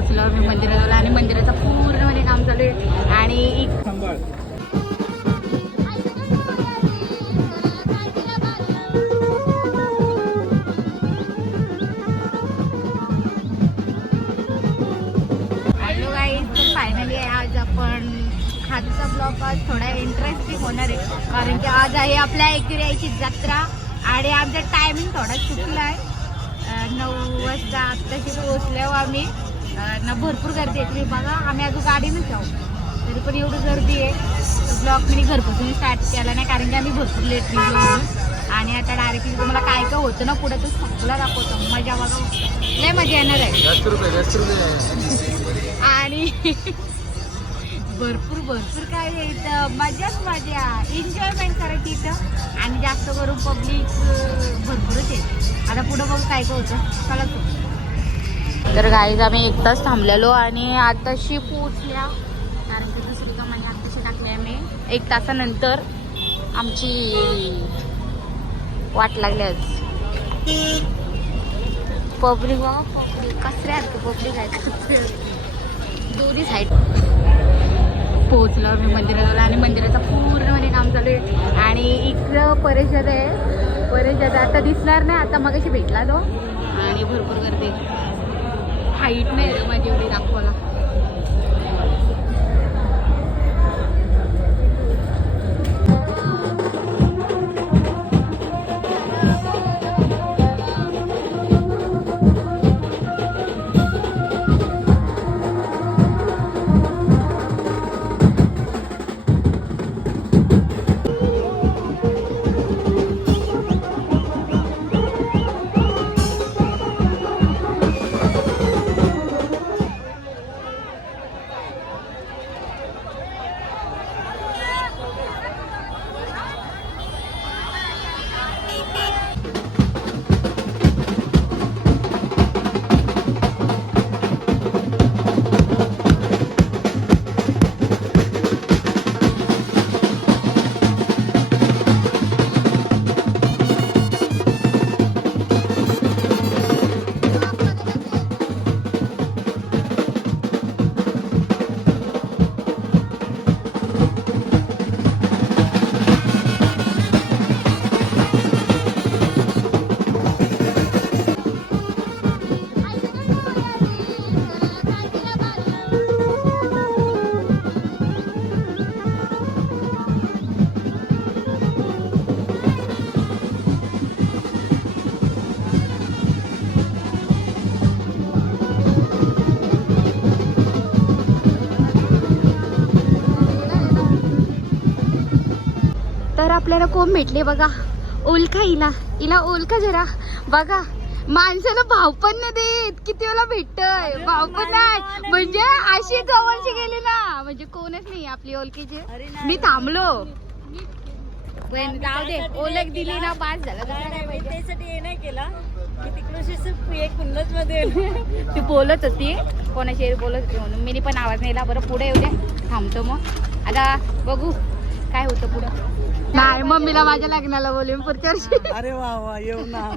पोहोचलो मी मंदिराजवळ आणि मंदिराचं पूर्णमध्ये काम चालू आहे. आणि एक हॅलो गाईज आज आपण खादीचा ब्लॉग आज थोडा इंटरेस्टिंग होणार आहे. कारण की आज आहे आपल्या एकेरियाची जत्रा आणि आमचा टायमिंग थोडा चुकला आहे नऊ वाजता आत्ताशी पोहोचल्यावर आम्ही. ना भरपूर गर्दी आहे. तुम्ही बघा आम्ही अजून गाडीनच जाऊ तरी पण एवढी गर्दी आहे. ब्लॉग मी घरपासून स्टार्ट केला नाही कारण की आम्ही भरपूर लेट निघलो. आणि आता डायरेक्टली तुम्हाला काय काय होतं ना पुढे तो सगळं दाखवतो. मजा बघा. लय मजा येणार आहे. आणि भरपूर भरपूर काय आहे इथं. मजाच मजा. एन्जॉयमेंट करायची इथं. आणि जास्त करून पब्लिक भरपूरच आहे. आता पुढं बघू काय काय होतं. चला तर गाईज आम्ही एक तास थांबलेलो आणि आताशी पोचल्या कारण की दुसरी कमानी आताशी टाकली आम्ही एक तासानंतर आमची वाट लागली आज. पब्लिक बघा पब्लिक. आहेत पब्लिक आहेत. दोन्ही साईड पोहोचलो मी मंदिराजवळ आणि मंदिराचं पूर्णपणे काम चालू आहे. आणि इकडं परेशाद आहे. परेश दादा आता दिसणार नाही. आता मग भेटला तो. आणि भरपूर गर्दी हाईट नाही रे माझी एवढी दाखवायला आपल्याला कोण भेटले बघा. ओळखा हिला. हिला ओळखा जरा. बघा. माणसाला भाव पण नाही देत. किती वेळा भेटतय. भाव पण नाही. म्हणजे अशी जवळची गेली ना. म्हणजे कोणच नाही आपली ओळखीची. मी थांबलो. जाऊ दे. ओळख दिली ना पास झाला. त्यासाठी हे नाही केला. मध्ये ती बोलत होती. कोणाशी बोलत होती म्हणून. मी पण आवाज नाही बरं पुढे येऊ दे. थांबतो मग. आता बघू. काय होतं पुढं? नाही मम्मीला माझ्या लग्नाला बोलून पुढच्या वर्षी. अरे वा वा येऊ ना.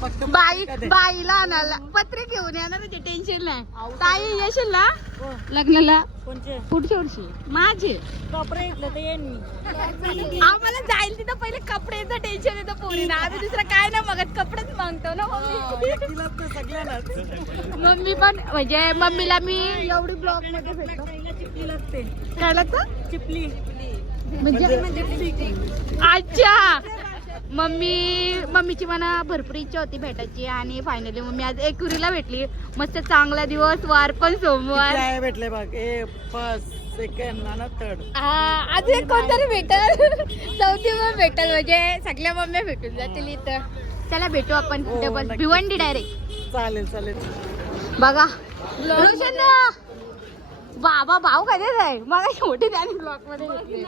फक्त बाई बाईला आणायला. पत्रे घेऊन येणार होते टेन्शन नाही ताई येशील ना हो. लग्नाला? कोणचे? पुढच्या वर्षी. माझे. कपडे घेतलं तर येईन मी. आम्हाला जाईल तिथं पहिले कपड्याचं टेन्शन येतं पोरीना. आम्ही दुसरं काय ना मग कपडेच मागतो ना मम्मी. मम्मी पण म्हणजे मम्मीला मी एवढी ब्लॉगमध्ये भेटतो पहिला चिपली लागते काय लागतं? चिपली. अच्छा. मम्मी मम्मीची मला भरपूर इच्छा होती भेटायची आणि फायनली मम्मी आज एकुरीला भेटली. मस्त चांगला दिवस वार पण सोमवार. भेटले बघ? ए फर्स्ट सेकंड आणि थर्ड हा, आज एक कोणतरी भेटल? चौथी मग भेटल म्हणजे सगळ्या मम्मी भेटून जातील इथं. चला भेटू आपण हो, डबल नक्की. भिवंडी डायरेक्ट चालेल चालेल. बघा. रोशन बाबा भाऊ कधीच आहे मला छोटी त्याने ब्लॉकमध्ये घेतली.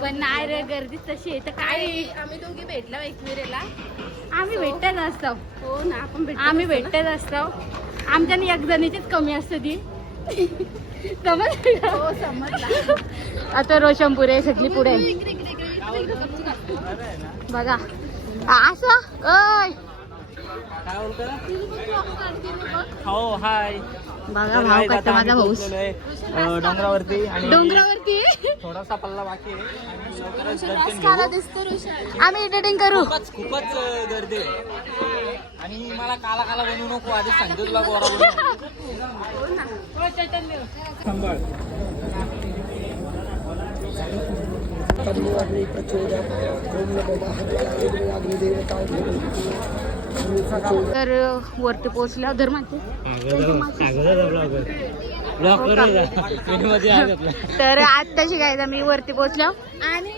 पण नाही रे गर्दी तशी आहे तर काय? आम्ही दोघी भेटलो एकमेरेला आम्ही भेटत असतो. हो ना आपण भेट आम्ही भेटत असतो. आमच्यानी एक जणीचीच कमी असते ती. समज हो समजला. आता रोशन पुढे सगळी पुढे. बघा. असं? ओय. काय बोलतो हो हाय बघा भाव करतो माझा भाऊ डोंगरावरती आणि डोंगरावरती? थोडासा पल्ला बाकी आम्ही एडिटिंग करू. खूपच गर्दी आहे. आणि मला काला काला बनवू नको आधीच सांगतो तुला गोरा बनवू. तर वरती पोहोचल्या धर म्हणते तर आत्ताशी काय मी वरती पोहोचलो आणि.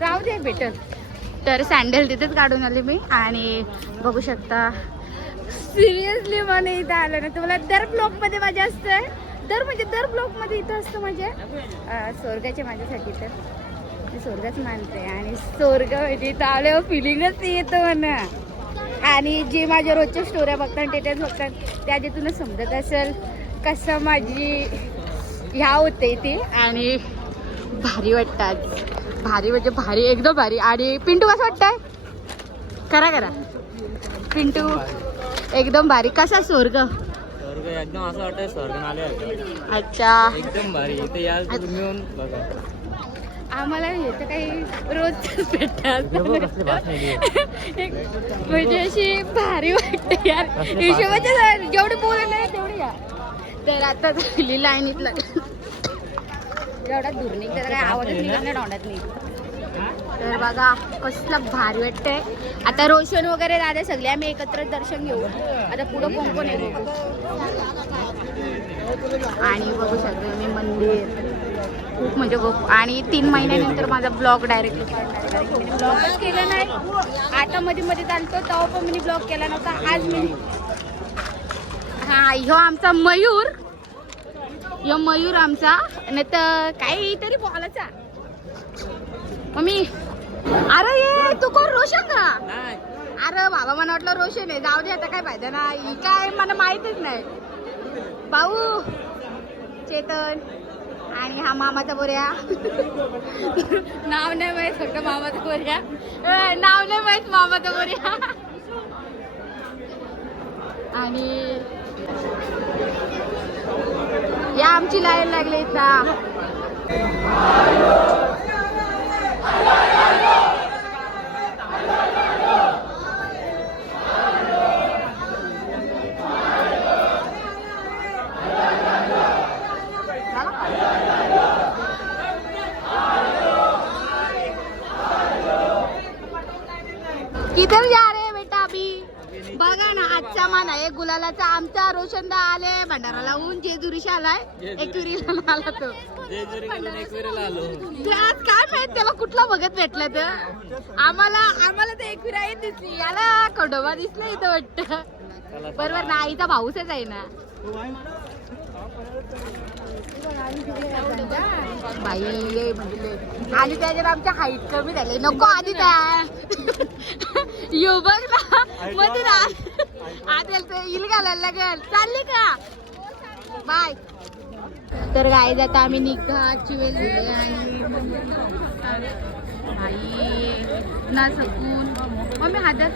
राहू दे भेटल. तर सँडल तिथेच काढून आले मी. आणि बघू शकता सिरियसली मला इथं आलं ना तुम्हाला दर ब्लॉकमध्ये माझ्या असतं. दर म्हणजे दर ब्लॉकमध्ये इथं असतं म्हणजे. स्वर्गाचे माझ्यासाठी तर. मी स्वर्गच मानते आणि स्वर्ग म्हणजे आल्यावर फिलिंगच येतं म्हणा आणि जे माझ्या रोजच्या स्टोऱ्या बघतात टेटस बघतात त्याच्यातूनच समजत असेल कसं माझी ह्या होते ती. आणि भारी वाटतं आज. भारी म्हणजे भारी एकदम भारी. आणि पिंटू कसं वाटतंय? करा करा. पिंटू एकदम भारी. कसा स्वर्ग? स्वर्ग एकदम असं वाटतं स्वर्ग आले अच्छा. एकदम भारी. इथे या तुम्ही येऊन बघा. आम्हाला हे तर काही रोज भेटतात. म्हणजे अशी भारी वाटते यार. हिशोबाच्या जेवढे बोलले नाही तेवढे या. तर आता झाली लाईन इथला. एवढा दूर नाही तर काय निघत नाही तोंडात नाही. तर बघा कसलं भारी वाटतंय. आता रोशन वगैरे दादा सगळे आम्ही एकत्र दर्शन घेऊ. आता पुढं कोण कोण आहे बघू. आणि बघू शकतो मी मंदिर. खूप म्हणजे खूप आणि तीन महिन्यानंतर माझा ब्लॉग डायरेक्टली मी ब्लॉगच केला नाही. आता मध्ये मध्ये चालतो तेव्हा पण मी ब्लॉग केला नव्हता. आज मी हा ह्यो आमचा मयूर. ह्यो मयूर आमचा. नाही तर काहीतरी बोलायचा. मम्मी अरे ये तू कोण रोशन का? नाही. अरे बाबा मला वाटलं रोशन आहे. जाऊ दे आता काय फायदा ना ही काय मला माहितच नाही. भाऊ चेतन. आणि हा मामाचा बोऱ्या नाव नाही माहीत फक्त मामाचा बोऱ्या नाव नाही माहीत मामाचा बोऱ्या आणि या आमची लाईन लागली इथं. किधर जा रहे हैं बेटा अभी. बघा ना आजचा मान आहे. गुलालाचा आमचा रोशनदा आले. भंडाराला ऊन जेजुरीशी आलाय. एकविरीला आला तो. आज काय माहीत त्याला कुठला बघत भेटलं तर? आम्हाला आम्हाला तर एकविरा येत दिसली. याला खडोबा दिसला इथं वाटत. बरोबर ना आईचा भाऊसच आहे ना. बाई म्हणजे. आणि त्याच्यात आमच्या हाईट कमी झाली. नको आधी त्या. यो बघ ना. मध्ये ना आता इल घालायला लागेल. चालली का? बाय. तर गाय जाता आम्ही निघाची वेळ झाली आणि ना सकून मम्मी हातात.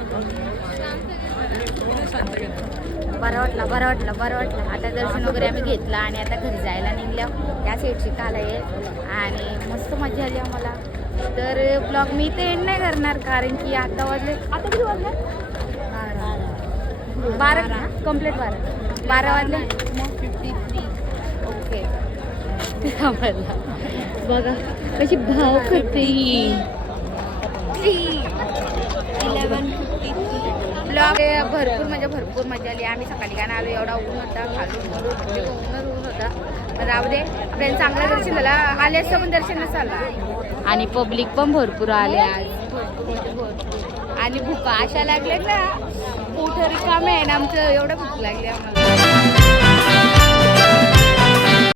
बरं वाटलं बरं वाटलं बरं वाटलं. आता दर्शन वगैरे आम्ही घेतलं आणि आता घरी जायला निघल्या या साईडची काल आहे आणि मस्त मजा आली आम्हाला. तर ब्लॉग मी ते एंड नाही करणार कारण की आता वाजले आता किती वाजले? बारा. कंप्लीट बारा. बारा. वाजले. मग फिफ्टी थ्री ओके बघा कशी भाव करते इलेवन ब्लॉग भरपूर म्हणजे भरपूर मजा आली. आम्ही सकाळी काय आलो एवढा ऊन होता खालून ऊन म्हणजे ऊनच ऊन होता. पण राहू दे आपल्याला चांगलं दर्शन झालं आले असं पण दर्शन नसलं आणि पब्लिक पण भरपूर आले आज. भरपूर आणि भूक अशा लागल्या ना पोट रिकामे आहे ना आमचं एवढं भूक लागली आम्हाला.